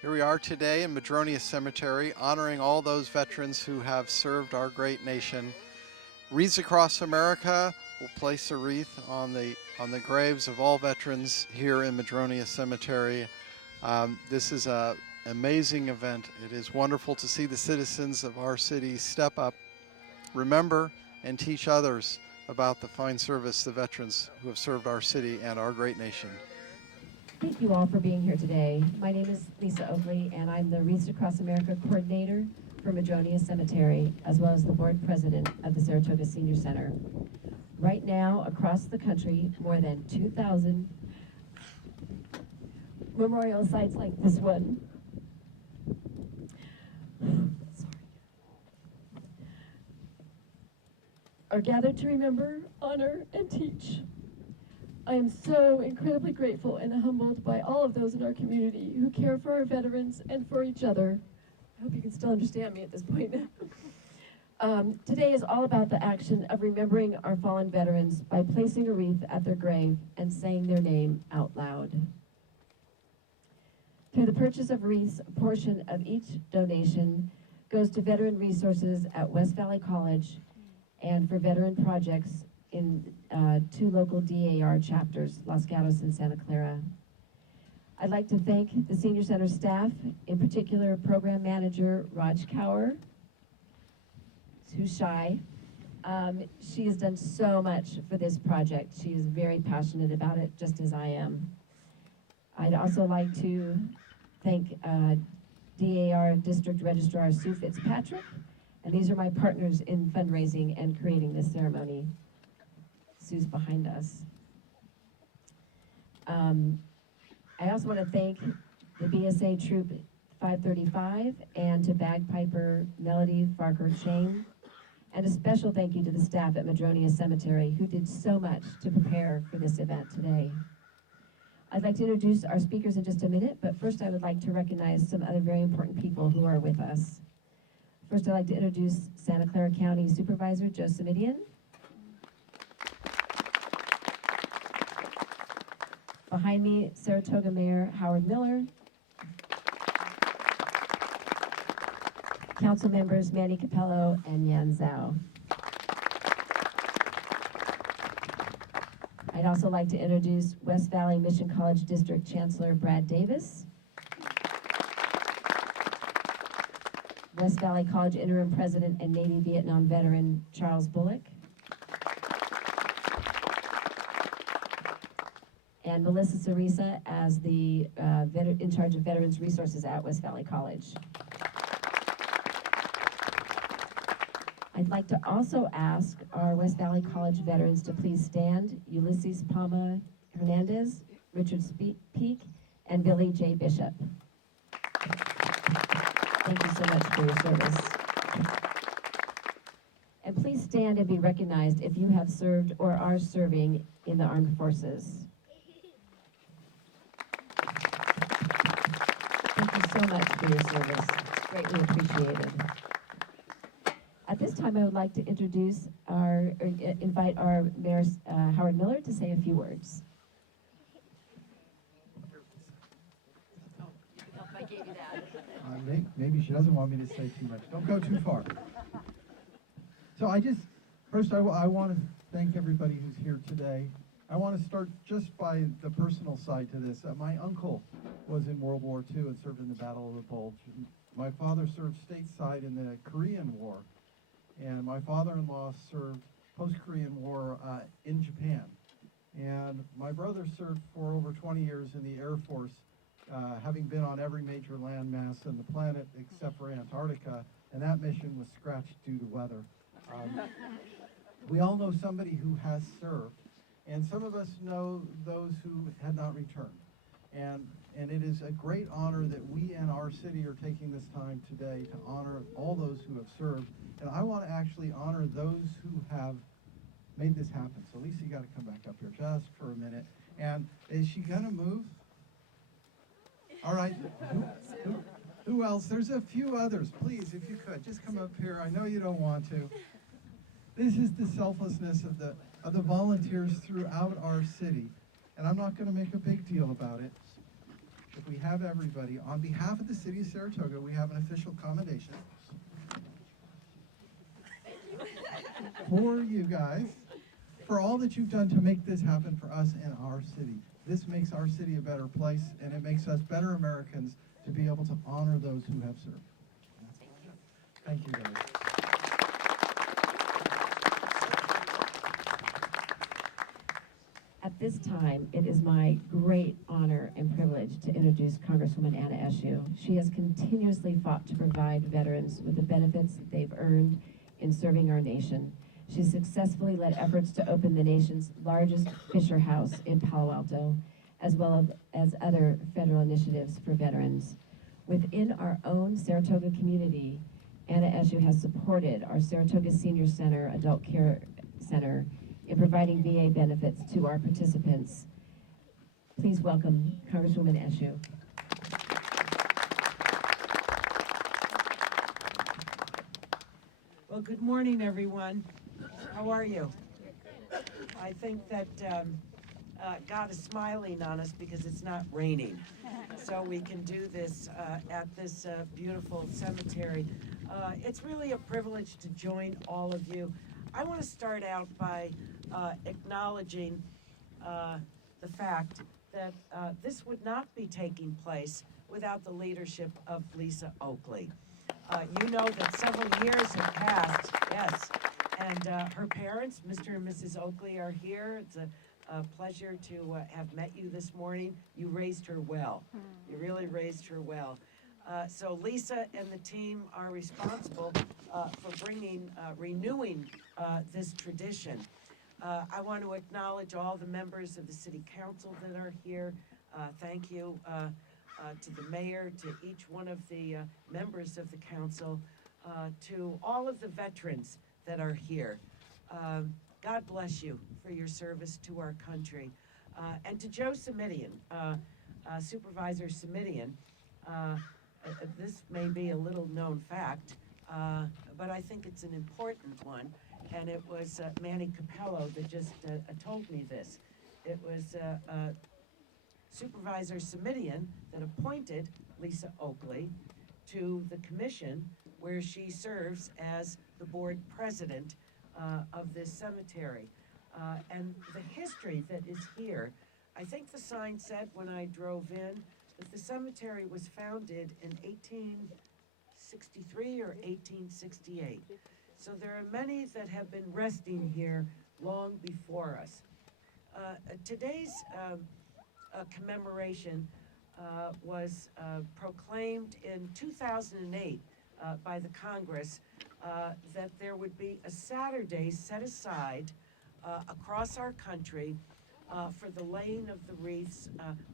Here we are today in Madronia Cemetery, honoring all those veterans who have served our great nation. Wreaths across America will place a wreath on the graves of all veterans here in Madronia Cemetery. This is an amazing event. It is wonderful to see the citizens of our city step up, remember, and teach others about the fine service the veterans who have served our city and our great nation. Thank you all for being here today. My name is Lisa Oakley, and I'm the Wreaths Across America Coordinator for Madronia Cemetery, as well as the Board President of the Saratoga Senior Center. Right now, across the country, more than 2,000 memorial sites like this one are gathered to remember, honor, and teach. I am so incredibly grateful and humbled by all of those in our community who care for our veterans and for each other. I hope you can still understand me at this point. Today is all about the action of remembering our fallen veterans by placing a wreath at their grave and saying their name out loud. Through the purchase of wreaths, a portion of each donation goes to veteran resources at West Valley College and for veteran projects in 2 local DAR chapters, Los Gatos and Santa Clara. I'd like to thank the Senior Center staff, in particular Program Manager Raj Kaur, who's shy. She has done so much for this project. She is very passionate about it, just as I am. I'd also like to thank DAR District Registrar Sue Fitzpatrick, and these are my partners in fundraising and creating this ceremony. Sue's behind us. I also want to thank the BSA Troop 535 and to bagpiper Melody Farker-Chain, and a special thank you to the staff at Madronia Cemetery who did so much to prepare for this event today. I'd like to introduce our speakers in just a minute, but first I would like to recognize some other very important people who are with us. First, I'd like to introduce Santa Clara County Supervisor Joe Simidian. Behind me, Saratoga Mayor Howard Miller. Council members Manny Capello and Yan Zhao. I'd also like to introduce West Valley Mission College District Chancellor Brad Davis. West Valley College Interim President and Navy Vietnam veteran Charles Bullock. And Melissa Sarisa as the in charge of Veterans Resources at West Valley College. I'd like to also ask our West Valley College veterans to please stand. Ulysses Palma Hernandez, Richard Peak, and Billy J. Bishop. Thank you so much for your service. And please stand and be recognized if you have served or are serving in the armed forces. Thank you so much for your service. It's greatly appreciated. At this time, I would like to introduce invite our Mayor Howard Miller to say a few words. I gave you that. Maybe she doesn't want me to say too much. Don't go too far. So I want to thank everybody who's here today. I want to start just by the personal side to this. My uncle was in World War II and served in the Battle of the Bulge. My father served stateside in the Korean War, and my father-in-law served post-Korean War in Japan. And my brother served for over 20 years in the Air Force, having been on every major landmass on the planet except for Antarctica, and that mission was scratched due to weather. We all know somebody who has served, and some of us know those who had not returned. And it is a great honor that we in our city are taking this time today to honor all those who have served. And I want to actually honor those who have made this happen. So Lisa, you got to come back up here just for a minute. And is she going to move? All right. Who else? There's a few others. Please, if you could, just come up here. I know you don't want to. This is the selflessness of the volunteers throughout our city. And I'm not going to make a big deal about it. if we have everybody, on behalf of the city of Saratoga, we have an official commendation for you guys, for all that you've done to make this happen for us in our city. This makes our city a better place, and it makes us better Americans to be able to honor those who have served. Thank you, guys. At this time, it is my great honor and privilege to introduce Congresswoman Anna Eshoo. She has continuously fought to provide veterans with the benefits that they've earned in serving our nation. She successfully led efforts to open the nation's largest Fisher House in Palo Alto, as well as other federal initiatives for veterans. Within our own Saratoga community, Anna Eshoo has supported our Saratoga Senior Center Adult Care Center in providing VA benefits to our participants. Please welcome Congresswoman Eshoo. Well, good morning, everyone. How are you? I think that God is smiling on us because it's not raining. So we can do this at this beautiful cemetery. It's really a privilege to join all of you. I want to start out by acknowledging the fact that this would not be taking place without the leadership of Lisa Oakley. You know that several years have passed, yes, and her parents, Mr. and Mrs. Oakley, are here. It's a pleasure to have met you this morning. You raised her well. You really raised her well. So Lisa and the team are responsible for renewing this tradition. I want to acknowledge all the members of the City Council that are here. Thank you to the mayor, to each one of the members of the council, to all of the veterans that are here. God bless you for your service to our country. And to Joe Simidian, Supervisor Simidian, this may be a little known fact, but I think it's an important one, and it was Manny Capello that just told me this. It was Supervisor Simidian that appointed Lisa Oakley to the commission where she serves as the board president of this cemetery. And the history that is here, I think the sign said when I drove in that the cemetery was founded in 1863 or 1868. So there are many that have been resting here long before us. Today's commemoration was proclaimed in 2008 by the Congress that there would be a Saturday set aside across our country for the laying of the wreaths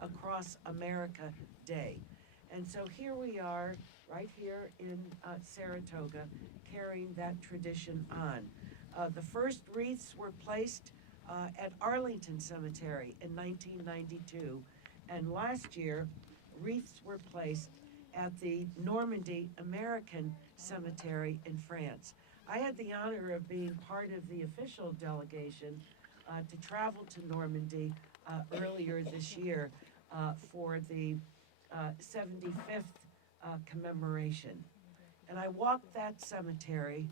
across America Day. And so here we are, right here in Saratoga, carrying that tradition on. The first wreaths were placed at Arlington Cemetery in 1992, and last year, wreaths were placed at the Normandy American Cemetery in France. I had the honor of being part of the official delegation to travel to Normandy earlier this year for the 75th commemoration. And I walked that cemetery,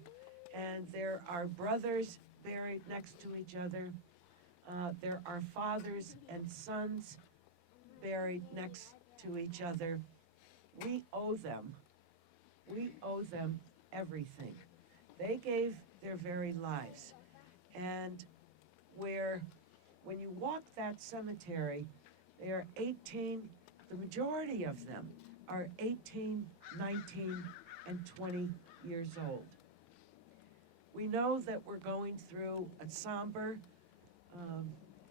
and there are brothers buried next to each other. There are fathers and sons buried next to each other. We owe them everything. They gave their very lives. And when you walk that cemetery, they are 18, the majority of them are 18, 19, and 20 years old. We know that we're going through a somber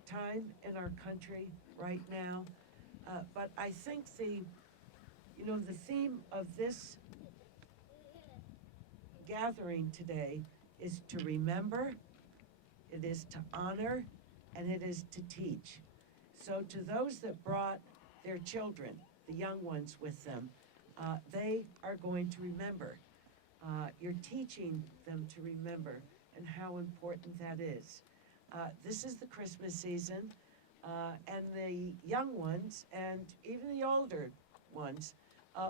time in our country right now, but I think the theme of this gathering today is to remember, it is to honor, and it is to teach. So to those that brought their children, the young ones with them, they are going to remember. You're teaching them to remember and how important that is. This is the Christmas season. And the young ones, and even the older ones,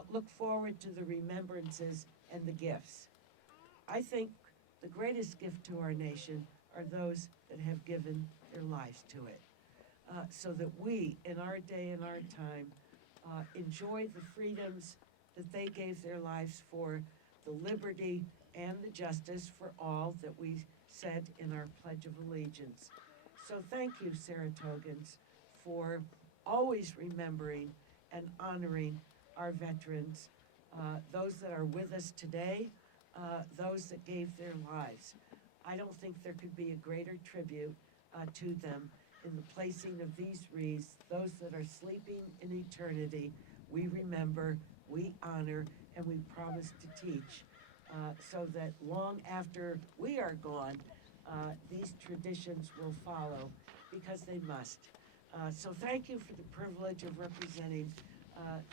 look forward to the remembrances and the gifts. I think the greatest gift to our nation are those that have given their lives to it, so that we, in our day and our time, enjoy the freedoms that they gave their lives for, the liberty and the justice for all that we said in our Pledge of Allegiance. So thank you, Saratogans, for always remembering and honoring our veterans, those that are with us today, those that gave their lives. I don't think there could be a greater tribute to them in the placing of these wreaths. Those that are sleeping in eternity, we remember, we honor, and we promise to teach, so that long after we are gone, these traditions will follow, because they must. So thank you for the privilege of representing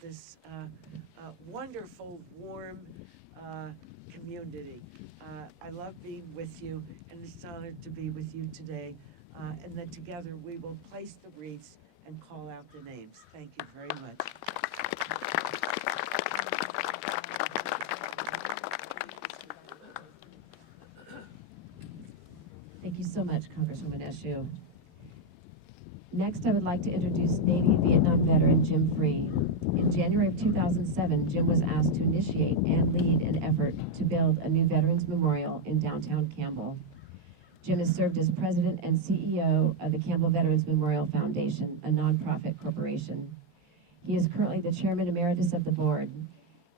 this wonderful, warm community. I love being with you, and it's an honor to be with you today. And then together we will place the wreaths and call out the names. Thank you very much. Thank you so much, Congresswoman Eshoo. Next, I would like to introduce Navy and Vietnam veteran Jim Free. In January of 2007, Jim was asked to initiate and lead an effort to build a new Veterans Memorial in downtown Campbell. Jim has served as president and CEO of the Campbell Veterans Memorial Foundation, a nonprofit corporation. He is currently the chairman emeritus of the board.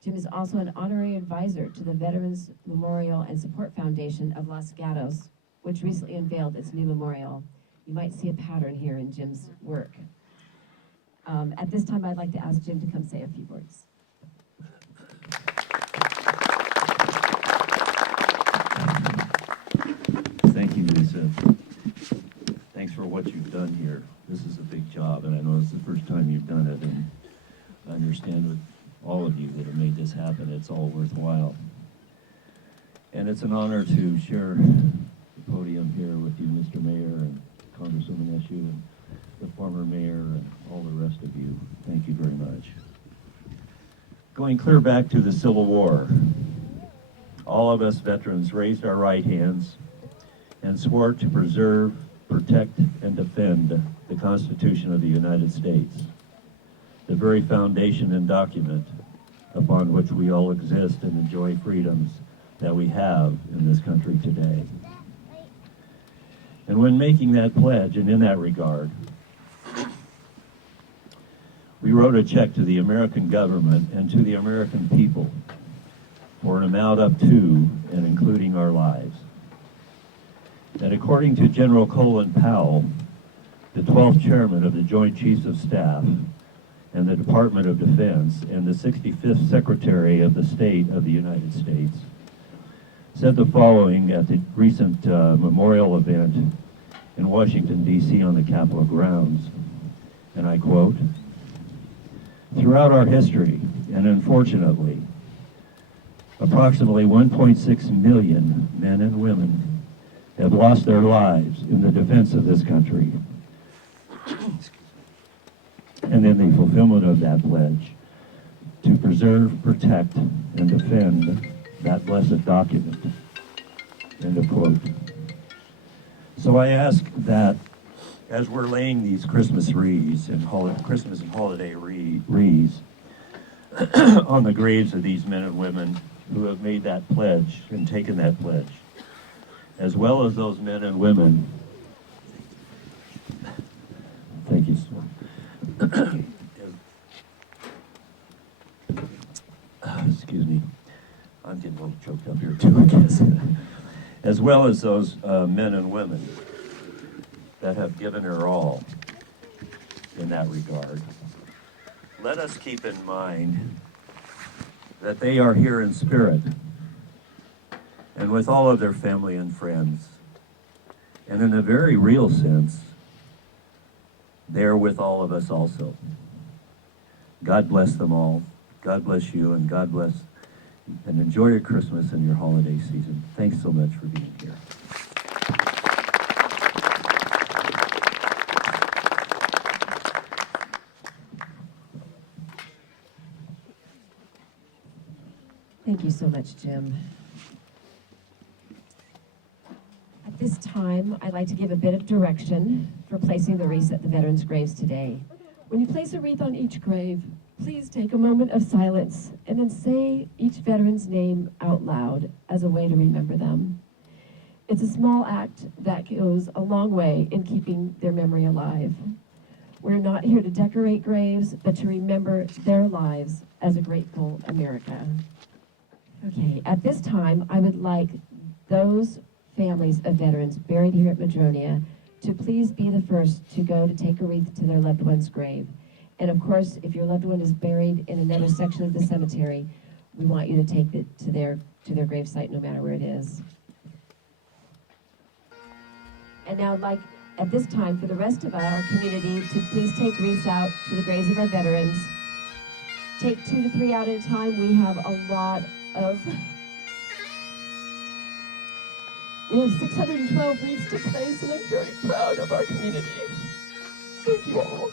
Jim is also an honorary advisor to the Veterans Memorial and Support Foundation of Los Gatos, which recently unveiled its new memorial. You might see a pattern here in Jim's work. At this time, I'd like to ask Jim to come say a few words. Thank you, Lisa. Thanks for what you've done here. This is a big job, and I know it's the first time you've done it, and I understand with all of you that have made this happen, it's all worthwhile. And it's an honor to share the podium here with you, Mr. Mayor, and Congresswoman Eshoo, and the former mayor, and all the rest of you. Thank you very much. Going clear back to the Civil War, all of us veterans raised our right hands and swore to preserve, protect, and defend the Constitution of the United States, the very foundation and document upon which we all exist and enjoy freedoms that we have in this country today. And when making that pledge, and in that regard, we wrote a check to the American government and to the American people for an amount up to and including our lives. That according to General Colin Powell, the 12th chairman of the Joint Chiefs of Staff and the Department of Defense and the 65th Secretary of the State of the United States, said the following at the recent memorial event in Washington, D.C. on the Capitol grounds, and I quote, "Throughout our history, and unfortunately, approximately 1.6 million men and women have lost their lives in the defense of this country. And in the fulfillment of that pledge, to preserve, protect, and defend that blessed document." End of quote. So I ask that as we're laying these Christmas wreaths and Christmas and holiday wreaths on the graves of these men and women who have made that pledge and taken that pledge, as well as those men and women, thank you, sir. Excuse me, I'm getting a little choked up here too, I guess. As well as those men and women that have given her all in that regard. Let us keep in mind that they are here in spirit and with all of their family and friends. And in a very real sense, they are with all of us also. God bless them all. God bless you, and God bless, and enjoy your Christmas and your holiday season. Thanks so much for being here. Thank you so much, Jim. At this time, I'd like to give a bit of direction for placing the wreaths at the veterans' graves today. When you place a wreath on each grave, please take a moment of silence and then say each veteran's name out loud as a way to remember them. It's a small act that goes a long way in keeping their memory alive. We're not here to decorate graves, but to remember their lives as a grateful America. Okay, at this time, I would like those families of veterans buried here at Madronia to please be the first to go to take a wreath to their loved one's grave. And of course, if your loved one is buried in another section of the cemetery, we want you to take it to their gravesite no matter where it is. And now I'd like, at this time, for the rest of our community to please take wreaths out to the graves of our veterans. Take 2 to 3 out at a time. We have a lot of... We have 612 wreaths to place, and I'm very proud of our community. Thank you all.